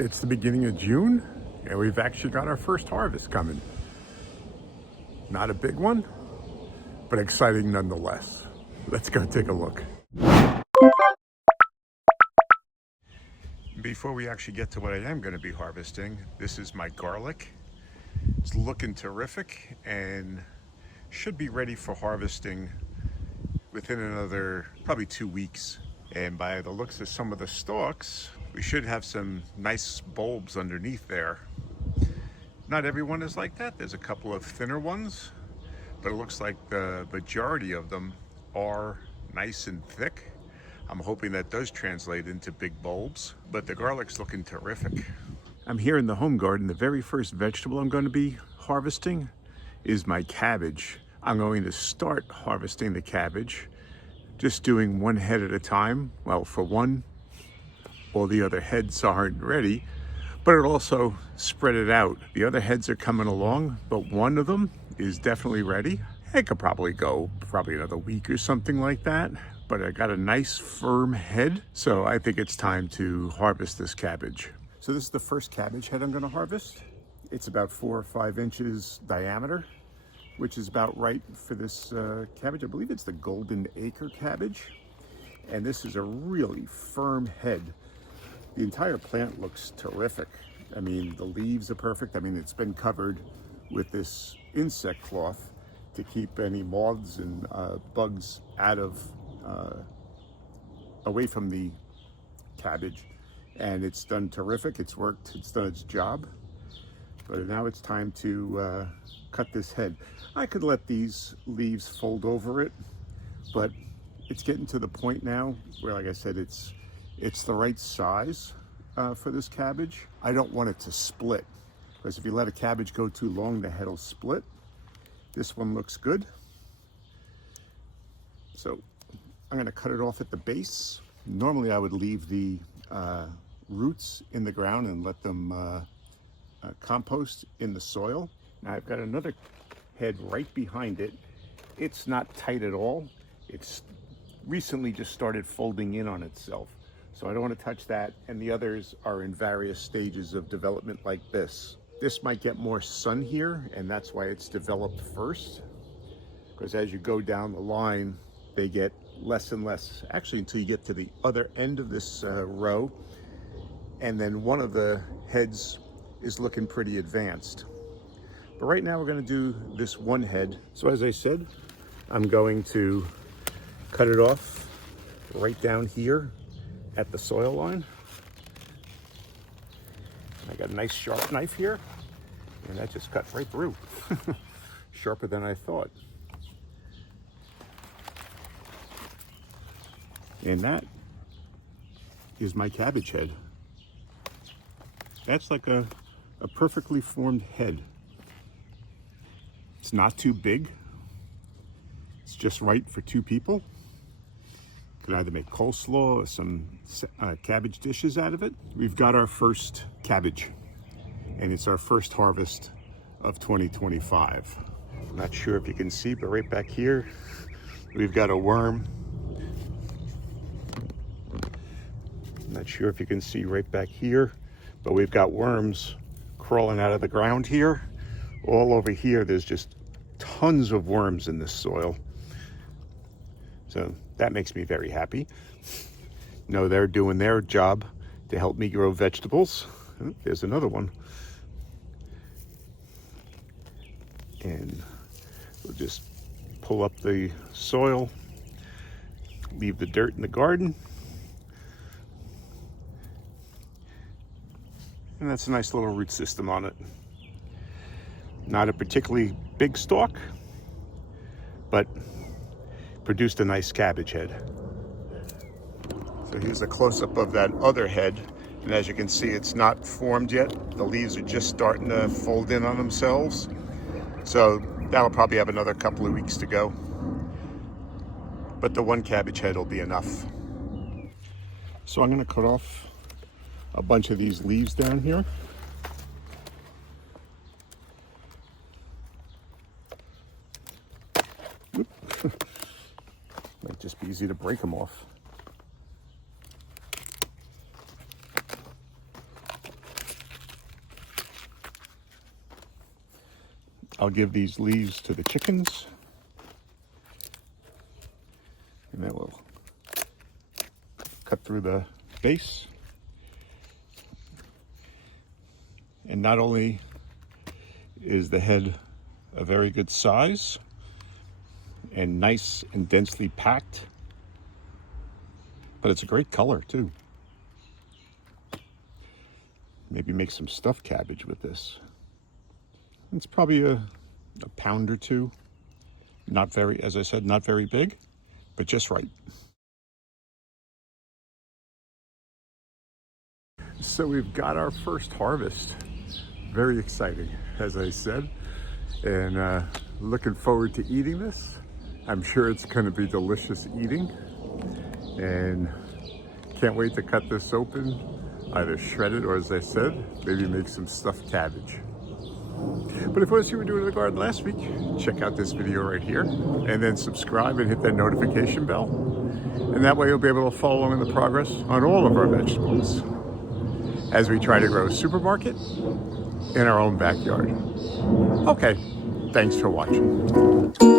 It's the beginning of June, and we've actually got our first harvest coming. Not a big one, but exciting nonetheless. Let's go take a look. Before we actually get to what I am going to be harvesting, this is my garlic. It's looking terrific and should be ready for harvesting within another probably 2 weeks. And by the looks of some of the stalks, we should have some nice bulbs underneath there. Not everyone is like that. There's a couple of thinner ones, but it looks like the majority of them are nice and thick. I'm hoping that does translate into big bulbs, but the garlic's looking terrific. I'm here in the home garden. The very first vegetable I'm going to be harvesting is my cabbage. I'm going to start harvesting the cabbage, just doing one head at a time. Well, for one, all the other heads aren't ready, but it'll also spread it out. The other heads are coming along, but one of them is definitely ready. It could probably go another week or something like that, but I got a nice firm head, so I think it's time to harvest this cabbage. So this is the first cabbage head I'm going to harvest. It's about 4 or 5 inches diameter, which is about right for this cabbage. I believe it's the Golden Acre cabbage, and this is a really firm head. The entire plant looks terrific. I mean, the leaves are perfect. I mean, it's been covered with this insect cloth to keep any moths and bugs out of away from the cabbage, and it's done terrific. It's worked, it's done its job, but now it's time to cut this head. I could let these leaves fold over it, but it's getting to the point now where, like I said, it's the right size for this cabbage. I don't want it to split, because if you let a cabbage go too long, the head will split. This one looks good, so I'm going to cut it off at the base. Normally I would leave the roots in the ground and let them compost in the soil. Now I've got another head right behind it. It's not tight at all. It's recently just started folding in on itself, so I don't want to touch that. And the others are in various stages of development like this. This might get more sun here, and that's why it's developed first, because as you go down the line, they get less and less, actually until you get to the other end of this row, and then one of the heads is looking pretty advanced. But right now we're going to do this one head. So as I said, I'm going to cut it off right down here at the soil line. I got a nice sharp knife here, and that just cut right through. Sharper than I thought. And that is my cabbage head. That's like a perfectly formed head. It's not too big. It's just right for 2 people. Could either make coleslaw or some cabbage dishes out of it. We've got our first cabbage, and it's our first harvest of 2025. I'm not sure if you can see, but right back here, we've got a worm. Not sure if you can see right back here, but we've got worms crawling out of the ground here. All over here, there's just tons of worms in this soil. So that makes me very happy. You know, they're doing their job to help me grow vegetables. Oh, there's another one. And we'll just pull up the soil, leave the dirt in the garden. And that's a nice little root system on it. Not a particularly big stalk, but produced a nice cabbage head. So here's a close-up of that other head. And as you can see, it's not formed yet. The leaves are just starting to fold in on themselves. So that'll probably have another couple of weeks to go. But the one cabbage head will be enough. So I'm going to cut off a bunch of these leaves down here. Might just be easy to break them off. I'll give these leaves to the chickens. And then we'll cut through the base. And not only is the head a very good size and nice and densely packed, but it's a great color too. Maybe make some stuffed cabbage with this. It's probably a pound or two. Not very, as I said, not very big, but just right. So we've got our first harvest. Very exciting, as I said, and looking forward to eating this. I'm sure it's going to be delicious eating, and can't wait to cut this open, either shred it or, as I said, maybe make some stuffed cabbage. But if you want to see what we were doing in the garden last week, check out this video right here, and then subscribe and hit that notification bell, and that way you'll be able to follow along in the progress on all of our vegetables as we try to grow a supermarket in our own backyard. Okay, thanks for watching.